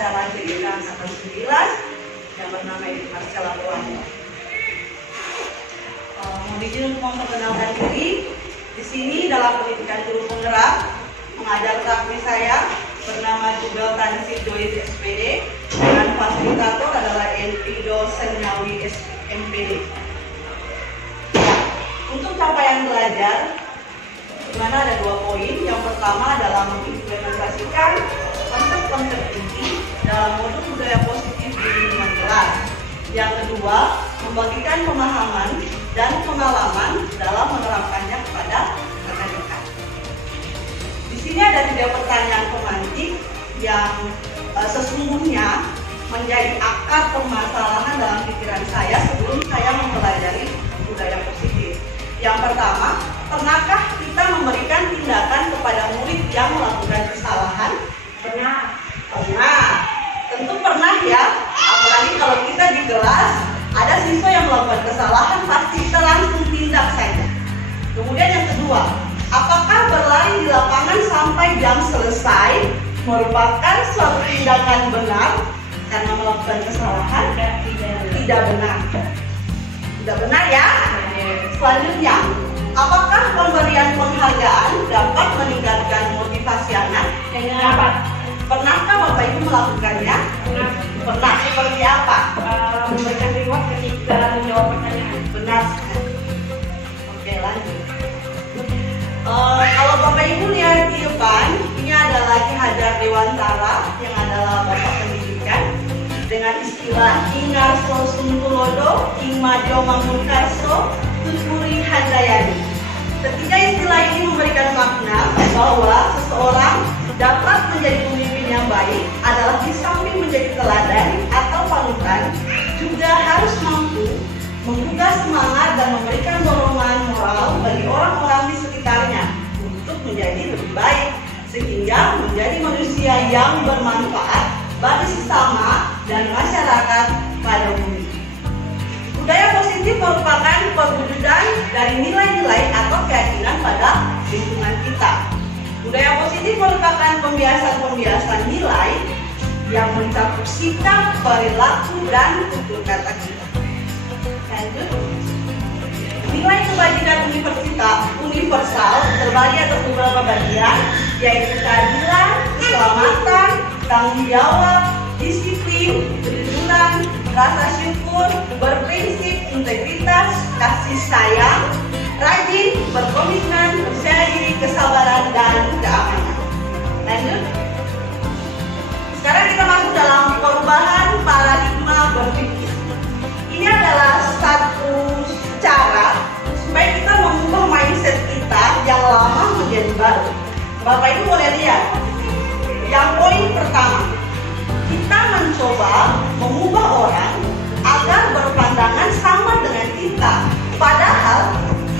adalah giliran angkatan 9 yang bernama Ibu Marcella Purwanto. Mohon izin untuk memperkenalkan diri. Di sini dalam pendidikan guru penggerak mengajar praktik saya bernama Jubel Tansih Joyce SPD dan fasilitator adalah NP dosen Nawi MPD. Untuk capaian belajar, di mana ada 2 poin. Yang pertama adalah mengimplementasikan konsep-konsep inti dalam modul budaya positif di lingkungan kelas. Yang kedua, membagikan pemahaman dan pengalaman dalam menerapkannya kepada rekan-rekan. Di sini ada 3 pertanyaan pemantik yang sesungguhnya menjadi akar permasalahan dalam pikiran saya sebelum saya mempelajari budaya positif. Yang pertama, pernahkah kita memberikan tindakan kepada murid yang melakukan kesalahan? Pernah. Tentu pernah ya. Apalagi kalau kita di kelas ada siswa yang melakukan kesalahan, pasti kita langsung tindak saja. Kemudian yang kedua, apakah berlari di lapangan sampai jam selesai merupakan suatu tindakan benar karena melakukan kesalahan? Tidak benar. Tidak benar ya? Selanjutnya, apakah pemberian penghargaan dapat meningkatkan motivasi anak? Dapat. Pernahkah Bapak Ibu melakukannya? Pernah. Seperti apa? Memberikan reward ketika menjawab pertanyaan. Benar sekali. Oke, lanjut. Kalau Bapak Ibu lihat di depan, ini adalah Ki Hajar Dewantara yang adalah Bapak Pendidikan dengan istilah Ingarso Suntulodo, King Majo Mangunkarso, Tuturi Handayani. Ketiga istilah ini memberikan makna bahwa seseorang dapat menjadi pemimpin yang baik adalah di samping menjadi teladan atau panutan, juga harus mampu menggugah semangat dan memberikan dorongan moral bagi orang-orang di sekitarnya untuk menjadi lebih baik, sehingga menjadi manusia yang bermanfaat bagi sesama dan masyarakat pada umumnya. Budaya positif merupakan perwujudan dari nilai-nilai atau keyakinan pada lingkungan kita. Budaya positif merupakan pembiasan-pembiasan nilai yang mencakup sikap, perilaku, dan tutur kata kita. Lanjut. Nilai kebajikan universal terbagi atas beberapa bagian, yaitu keadilan, keselamatan, tanggung jawab, disiplin, kejujuran, rasa syukur, berprinsip, integritas, kasih sayang, rajin, berkomitmen, percaya diri, kesabaran, dan keamanan. Lanjut. Sekarang kita masuk dalam perubahan paradigma berpikir. Ini adalah satu cara supaya kita mengubah mindset kita yang lama menjadi baru. Bapak Ibu boleh lihat. Yang poin pertama, kita mencoba mengubah orang agar berpandangan sama dengan kita. Padahal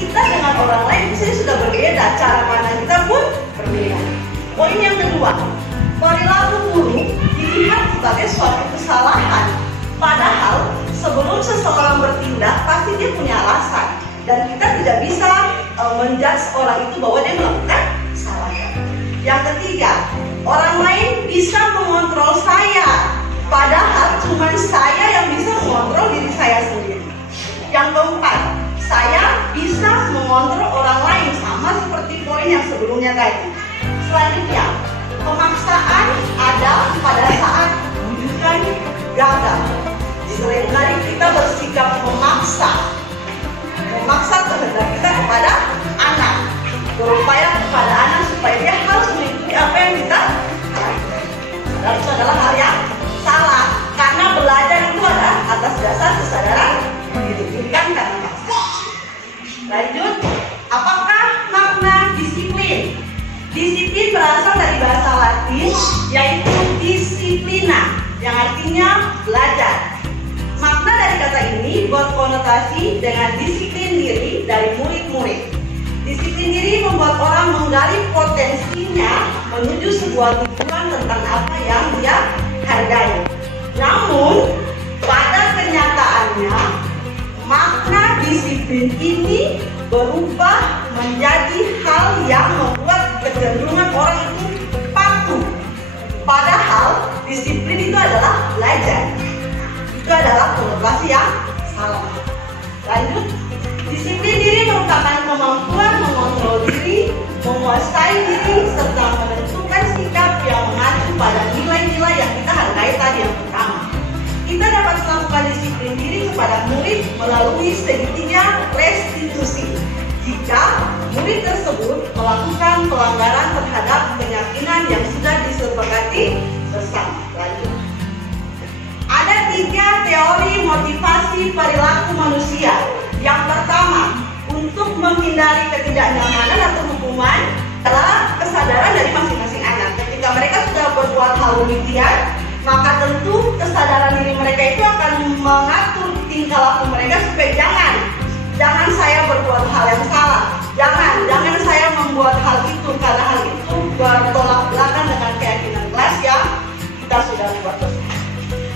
kita dengan orang lain sudah berbeda, cara pandang kita pun berbeda. Poin yang kedua, perilaku buruk dilihat sebagai suatu kesalahan. Padahal sebelum seseorang bertindak pasti dia punya alasan, dan kita tidak bisa menjudge orang itu bahwa dia melakukan kesalahan. Yang ketiga, orang lain bisa mengontrol saya, padahal cuma saya yang bisa mengontrol diri saya sendiri. Yang keempat, saya bisa mengontrol orang lain, sama seperti poin yang sebelumnya tadi. Selanjutnya, pemaksaan ada pada saat bukan gagal. Seringkali kita bersikap memaksa kehendak kita kepada anak, berupaya kepada anak supaya dia harus mengikuti apa yang kita lakukan. Dan itu adalah hal yang salah, karena belajar itu adalah atas dasar kesadaran diri, bukan karena maksa. Lanjut, apakah makna disiplin? Disiplin berasal dari bahasa Latin, yaitu disiplina, yang artinya belajar. Makna dari kata ini berkonotasi dengan disiplin diri dari murid-murid. Disiplin diri membuat orang menggali potensinya menuju sebuah tujuan tentang apa yang dia hargai. Namun, pada kenyataannya, makna disiplin ini berubah menjadi hal yang membuat kecenderungan orang itu patuh. Padahal disiplin itu adalah belajar. Itu adalah konotasi yang salah. Lanjut, disiplin diri merupakan kemampuan mengontrol diri, menguasai diri, serta menentukan sikap yang mengacu pada nilai-nilai yang kita hargai tadi yang pertama. Kita dapat melakukan disiplin diri kepada murid melalui segitiga restitusi. Jika murid tersebut melakukan pelanggaran terhadap keyakinan yang sudah disepakati bersama. Lanjut. Ada 3 teori motivasi perilaku manusia. Yang pertama, untuk menghindari ketidaknyamanan atau hukuman adalah kesadaran dari masing-masing anak. Ketika mereka sudah berbuat hal demikian, maka tentu kesadaran diri mereka itu akan mengatur tingkah laku mereka supaya jangan saya berbuat hal yang salah, jangan saya membuat hal itu karena hal itu bertolak belakang dengan keyakinan kelas yang kita sudah buat bersama.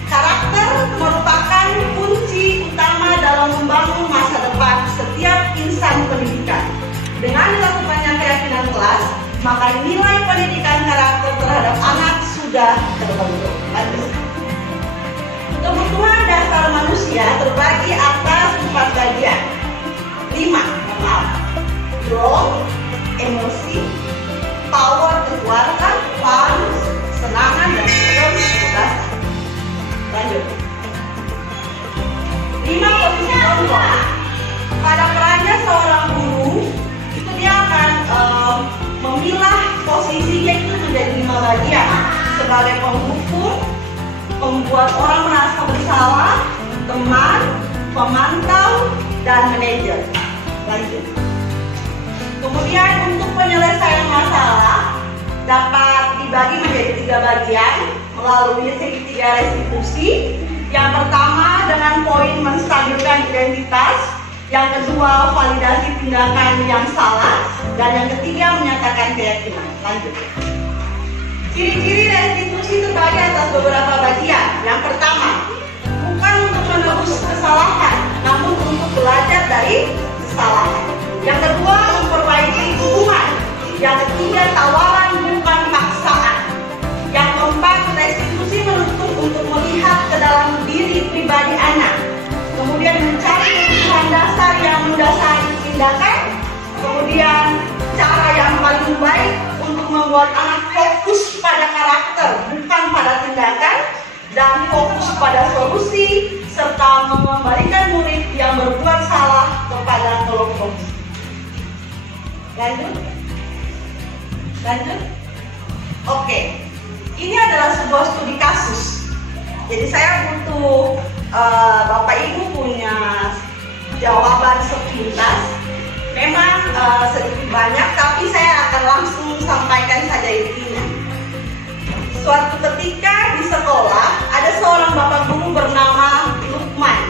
Karakter merupakan kunci utama dalam membangun masa depan setiap insan pendidikan. Dengan dilakukannya keyakinan kelas, maka nilai pendidikan karakter terhadap anak sudah terbentuk. Kebutuhan dasar manusia terbagi atas 4 bagian. 5, growth, emosi, power keluarga, fun, kesenangan, dan kecerdasan. Lanjut. 5 posisi contoh. Pada perannya seorang guru, itu dia akan memilah posisinya itu menjadi 5 bagian. Sebagai penghukum, membuat orang merasa bersalah, teman, pemantau, dan manajer. Lanjut. Kemudian untuk penyelesaian masalah dapat dibagi menjadi 3 bagian melalui segitiga restitusi. Yang pertama dengan poin menstabilkan identitas, yang kedua validasi tindakan yang salah, dan yang ketiga menyatakan keyakinan. Lanjut. Ciri-ciri restitusi terbagi atas beberapa bagian. Yang pertama, bukan untuk menebus kesalahan, namun untuk belajar dari kesalahan. Yang kedua, memperbaiki hubungan. Yang ketiga, tawaran bukan paksaan. Yang keempat, restitusi menuntut untuk melihat ke dalam diri pribadi anak. Kemudian mencari kebutuhan dasar yang mendasari tindakan. Kemudian cara yang paling baik untuk membuat anak fokus pada karakter, bukan pada tindakan, dan fokus pada solusi, serta mengembalikan murid yang berbuat salah kepada kelompok. Lanjut. Oke, ini adalah sebuah studi kasus. Jadi saya butuh Bapak Ibu punya jawaban sepintas. Memang sedikit banyak, tapi saya akan langsung sampaikan saja intinya. Suatu ketika di sekolah ada seorang bapak guru bernama Lukman.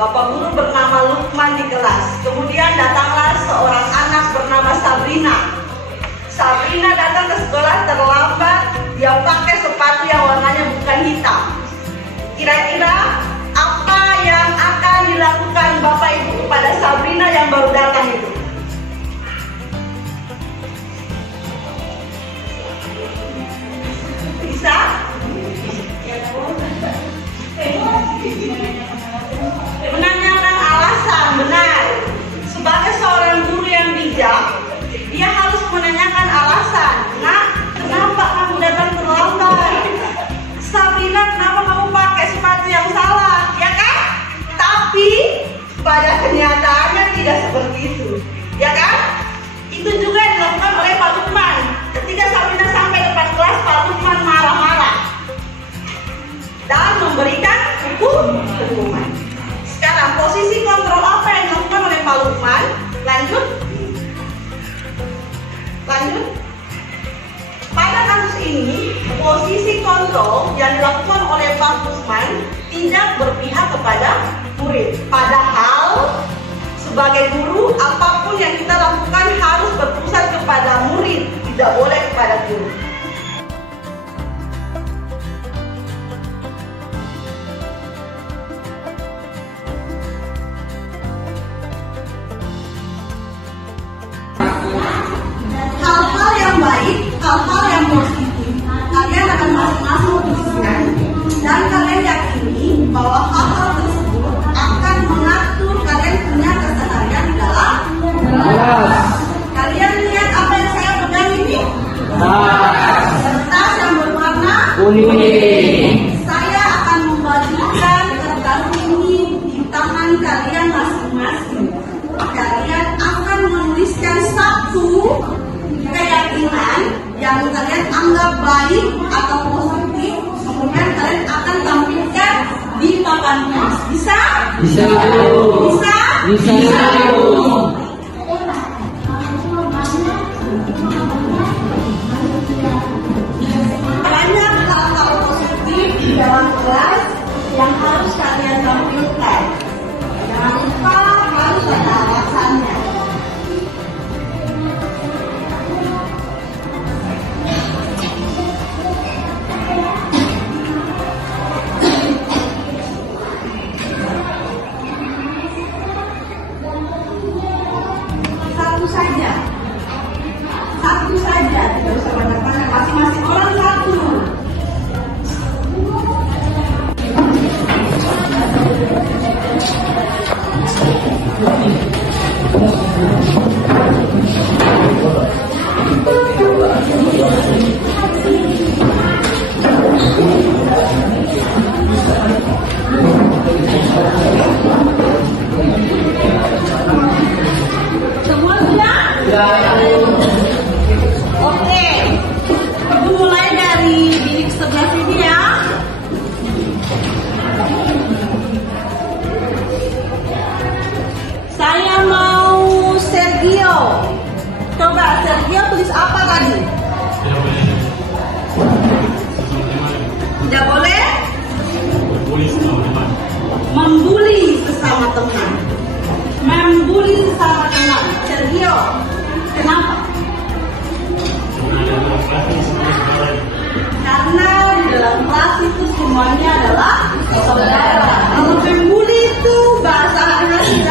Bapak guru bernama Lukman di kelas. Kemudian datanglah seorang anak bernama Sabrina. Sabrina datang ke sekolah terlambat. Dia pakai sepatu yang warnanya bukan hitam. Kira-kira apa yang akan dilakukan Bapak Ibu kepada Sabrina yang baru datang itu? Bisa? Menanyakan alasan, benar. Sebagai seorang guru yang bijak, dia harus menanyakan alasan. Nah, kenapa kamu datang terlambat? Sabrina, kenapa kamu pakai sepatu yang salah? Ya kan? Tapi pada kenyataannya tidak seperti itu. Ya kan? Itu juga dilakukan oleh Pak Lukman. Ketika Sabrina sampai depan kelas, Pak Lukman marah-marah dan memberikan hukuman. Sekarang posisi kontrol apa yang dilakukan oleh Pak Lukman? Lanjut. Pada kasus ini, posisi kontrol yang dilakukan oleh Pak Lukman tidak berpihak kepada murid. Padahal sebagai guru, apapun yang kita lakukan harus berpusat kepada murid, tidak boleh kepada guru. Hal-hal yang baik, hal-hal yang positif, kalian akan masing-masing Saya akan membagikan kertas ini di tangan kalian masing-masing. Kalian akan menuliskan satu keyakinan yang kalian anggap baik atau positif. Kemudian kalian akan tampilkan di papan tulis. Bisa? Bisa. Bisa? Bisa. Banyak hal-hal positif di dalam kelas yang harus kalian tampilkan. Jangan lupa harus ada alasannya. Satu saja, tidak usah banyak-banyak, masing-masing orang satu. Semua sudah? Oke, mulai dari bilik sebelah sini ya. Saya mau Sergio. Coba Sergio tulis apa tadi? Tidak boleh? Membuli sesama teman. Membuli sesama teman. Sergio, kenapa? Karena di dalam kelas itu semuanya adalah saudara. Kalau membuli itu bahasa hari